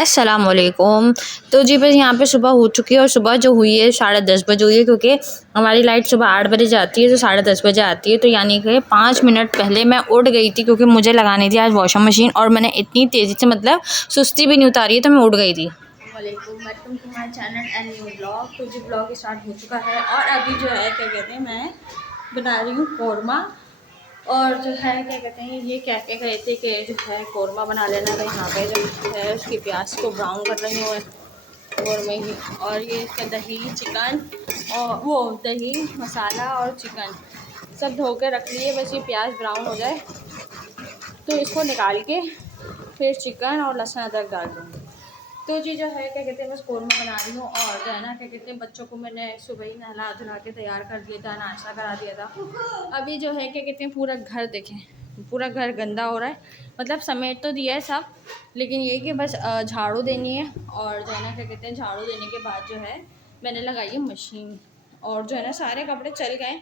अस्सलाम वालेकुम। तो जी बस यहाँ पे सुबह हो चुकी है और सुबह जो हुई है 10:30 बजे हुई है, क्योंकि हमारी लाइट सुबह 8 बजे जाती है तो 10:30 बजे आती है। तो यानी कि 5 मिनट पहले मैं उठ गई थी, क्योंकि मुझे लगानी थी आज वॉशिंग मशीन और मैंने इतनी तेज़ी से मतलब सुस्ती भी नहीं उतारी है, तो मैं उठ गई थी। Welcome to my channel and new blog. तो जी ब्लॉग स्टार्ट हो चुका है और अभी जो है क्या कहते हैं मैं बना रही हूँ कौरमा। और जो है क्या कहते हैं ये कह के गए थे कि जो है कौरमा बना लेना। तो यहाँ पे जो है उसकी प्याज को ब्राउन कर रही हूँ कौरमे की। और ये इसका दही चिकन और वो दही मसाला और चिकन सब धो के रख लिए। बस ये प्याज ब्राउन हो जाए तो इसको निकाल के फिर चिकन और लहसुन अदरक डाल दूँगी। तो जी जो है क्या कहते हैं बस कौरमा बना रही हूँ। और जो है ना क्या कहते हैं बच्चों को मैंने सुबह ही नहला धुला के तैयार कर दिया था, नाश्ता करा दिया था। अभी जो है क्या कहते हैं पूरा घर देखें, पूरा घर गंदा हो रहा है। मतलब समेट तो दिया है सब, लेकिन ये कि बस झाड़ू देनी है। और जो है ना क्या कहते हैं झाड़ू देने के बाद जो है मैंने लगाई है मशीन। और जो है ना सारे कपड़े चल गए,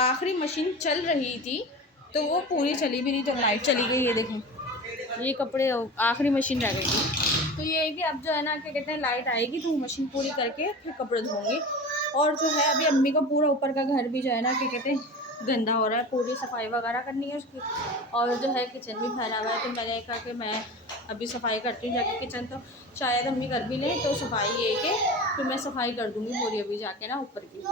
आखिरी मशीन चल रही थी तो वो पूरी चली भी नहीं, तो लाइट चली गई। ये देखें ये कपड़े आखिरी मशीन रह गई थी। तो ये है कि अब जो है ना क्या कहते हैं लाइट आएगी तो मशीन पूरी करके फिर कपड़े धोंगी। और जो है अभी अम्मी का पूरा ऊपर का घर भी जो है ना क्या कहते हैं गंदा हो रहा है, पूरी सफाई वगैरह करनी है उसकी। और जो है किचन भी फैला हुआ है, तो मैंने कहा कि मैं अभी सफाई करती हूँ जाके किचन। तो शायद अम्मी कर भी लें तो सफाई ये कि फिर मैं सफाई कर दूँगी पूरी अभी जाके ना ऊपर की।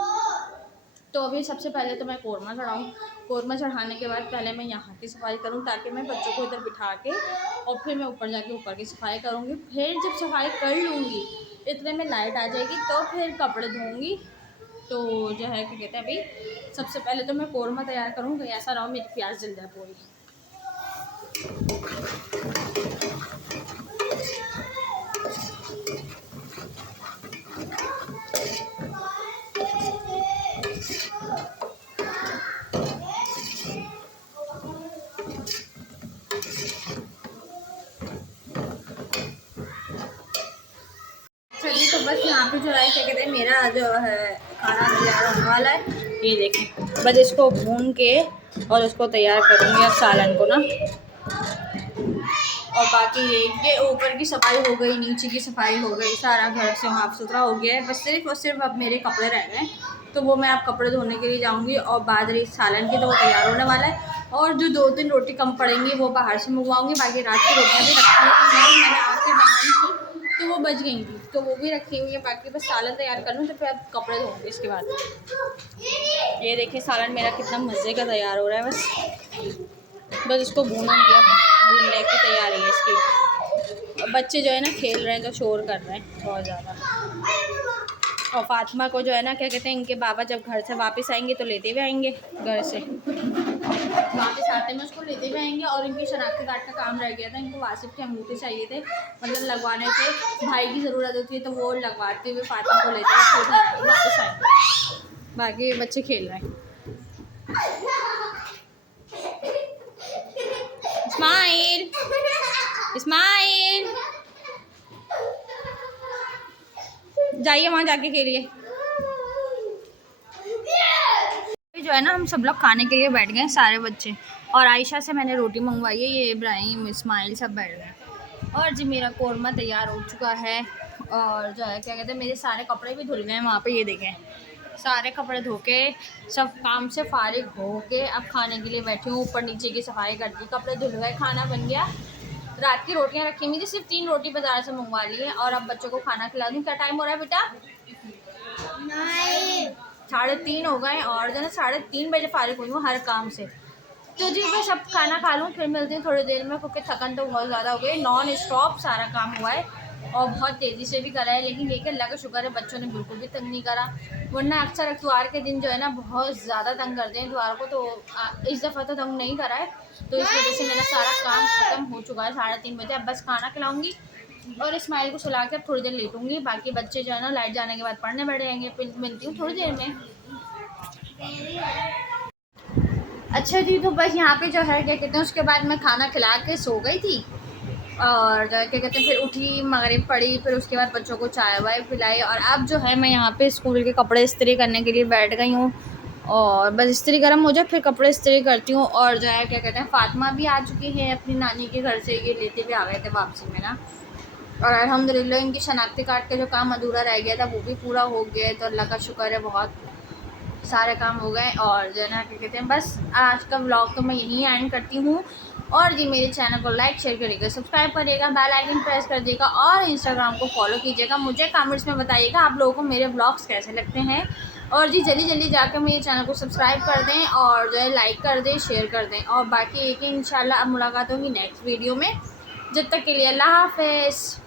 तो अभी सबसे पहले तो मैं कौरमा चढ़ाऊँ। कौरमा चढ़ाने के बाद पहले मैं यहाँ की सफाई करूँ, ताकि मैं बच्चों को इधर बिठा के और फिर मैं ऊपर जाके ऊपर की सफाई करूँगी। फिर जब सफाई कर लूँगी इतने में लाइट आ जाएगी तो फिर कपड़े धोऊँगी। तो जो है क्या कहते हैं अभी सबसे पहले तो मैं कौरमा तैयार करूँगी, ऐसा रहो मेरी प्याज जल जाए पूरी। चलिए तो बस यहाँ पे जो है क्या कहते हैं मेरा जो है खाना तैयार होने वाला है। ये देखें बस इसको भून के और उसको तैयार करूँगी अब सालन को ना। और बाकी ये ऊपर की सफाई हो गई, नीचे की सफाई हो गई, सारा घर से साफ सुथरा हो गया है। बस सिर्फ और सिर्फ अब मेरे कपड़े रह गए, तो वो मैं अब कपड़े धोने के लिए जाऊँगी। और बाद रही सालन की तो वो तैयार होने वाला है। और जो 2-3 रोटी कम पड़ेंगी वो बाहर से मंगवाऊँगी। बाकी रात की रोटियाँ भी रखी हुई मैंने आके बनाई थी तो वो बच गई थी, तो वो भी रखी हुई है। बाकी बस सालन तैयार कर लूँ तो फिर अब कपड़े धोऊँगी इसके बाद। ये देखिए सालन मेरा कितना मज़े का तैयार हो रहा है। बस इसको भूनूँगी, भूनने की तैयारी है इसकी। बच्चे जो है ना खेल रहे हैं तो शोर कर रहे हैं बहुत ज़्यादा। और फातिमा को जो है ना क्या कहते हैं इनके बाबा जब घर से वापस आएंगे तो लेते हुए आएंगे, घर से वापस आते में उसको लेते हुए आएंगे। और इनकी शनाख्ती कार्ड का काम रह गया था, इनको वासिफ के अंगूठे चाहिए थे, मतलब लगवाने थे। भाई की ज़रूरत होती है तो वो लगवाते हुए फातिमा को लेते हुए फिर घर वापस आएंगे। बाकी बच्चे खेल रहे हैं। स्माइल स्माइल जाइए वहाँ जाके खेलिए। जो है ना हम सब लोग खाने के लिए बैठ गए सारे बच्चे। और आयशा से मैंने रोटी मंगवाई है, ये इब्राहिम इस्माइल सब बैठ गए। और जी मेरा कौरमा तैयार हो चुका है। और जो है क्या कहते हैं मेरे सारे कपड़े भी धुल गए वहाँ पे, ये देखें सारे कपड़े धो के सब काम से फारिग हो के अब खाने के लिए बैठी हूँ। ऊपर नीचे की सफाई कर दी, कपड़े धुल गए, खाना बन गया। रात की रोटियां रखी हुई थी, सिर्फ 3 रोटी बाजार से मंगवा ली है। और अब बच्चों को खाना खिला दूँ। क्या टाइम हो रहा है बेटा? 3:30 हो गए। और जो है 3:30 बजे फारिग हुई हूँ हर काम से। तो जी बस अब खाना खा लूँ फिर मिलती हूँ थोड़ी देर में, क्योंकि थकन तो बहुत ज़्यादा हो गई। नॉन स्टॉप सारा काम हुआ है और बहुत तेज़ी से भी करा है। लेकिन ये कि अल्लाह का शुक्र है बच्चों ने बिल्कुल भी तंग नहीं करा, वरना अक्सर इतवार के दिन जो है ना बहुत ज़्यादा तंग करते हैं इतवार को। तो इस दफ़ा तो तंग नहीं करा है, तो इस वजह से मेरा सारा काम ख़त्म हो चुका है 3:30 बजे। अब बस खाना खिलाऊँगी और इस्माइल को सुला के अब थोड़ी देर लेटूँगी। बाकी बच्चे जो है ना लाइट जाने के बाद पढ़ने बैठ जाएंगे। फिर मिलती हूँ थोड़ी देर में। अच्छा जी तो बस यहाँ पे जो है क्या कहते हैं उसके बाद मैं खाना खिला के सो गई थी। और जो है क्या कहते हैं फिर उठी, मगरिब पढ़ी, फिर उसके बाद बच्चों को चाय वाय पिलाई। और अब जो है मैं यहाँ पे स्कूल के कपड़े इस्त्री करने के लिए बैठ गई हूँ। और बस इस्त्री गर्म हो जाए फिर कपड़े इस्त्री करती हूँ। और जो है क्या कहते हैं फातिमा भी आ चुकी है अपनी नानी के घर से, ये लेते हुए आ गए थे वापसी में ना। और अल्हम्दुलिल्लाह इनकी शनाख्ती कार्ड का जो काम अधूरा रह गया था वो भी पूरा हो गया है, तो अल्लाह का शुक्र है, बहुत सारे काम हो गए। और जो है ना क्या कहते हैं, बस आज का व्लॉग तो मैं यहीं एंड करती हूँ। और जी मेरे चैनल को लाइक शेयर करिएगा, सब्सक्राइब करिएगा, बेल आइकन प्रेस कर दिएगा और इंस्टाग्राम को फॉलो कीजिएगा। मुझे कमेंट्स में बताइएगा आप लोगों को मेरे व्लॉग्स कैसे लगते हैं। और जी जल्दी जल्दी जाकर मेरे चैनल को सब्सक्राइब कर दें और जो है लाइक कर दें, शेयर कर दें। और बाकी एक इंशाल्लाह अब मुलाकात होगी नेक्स्ट वीडियो में। जब तक के लिए अल्लाह हाफ़िज़।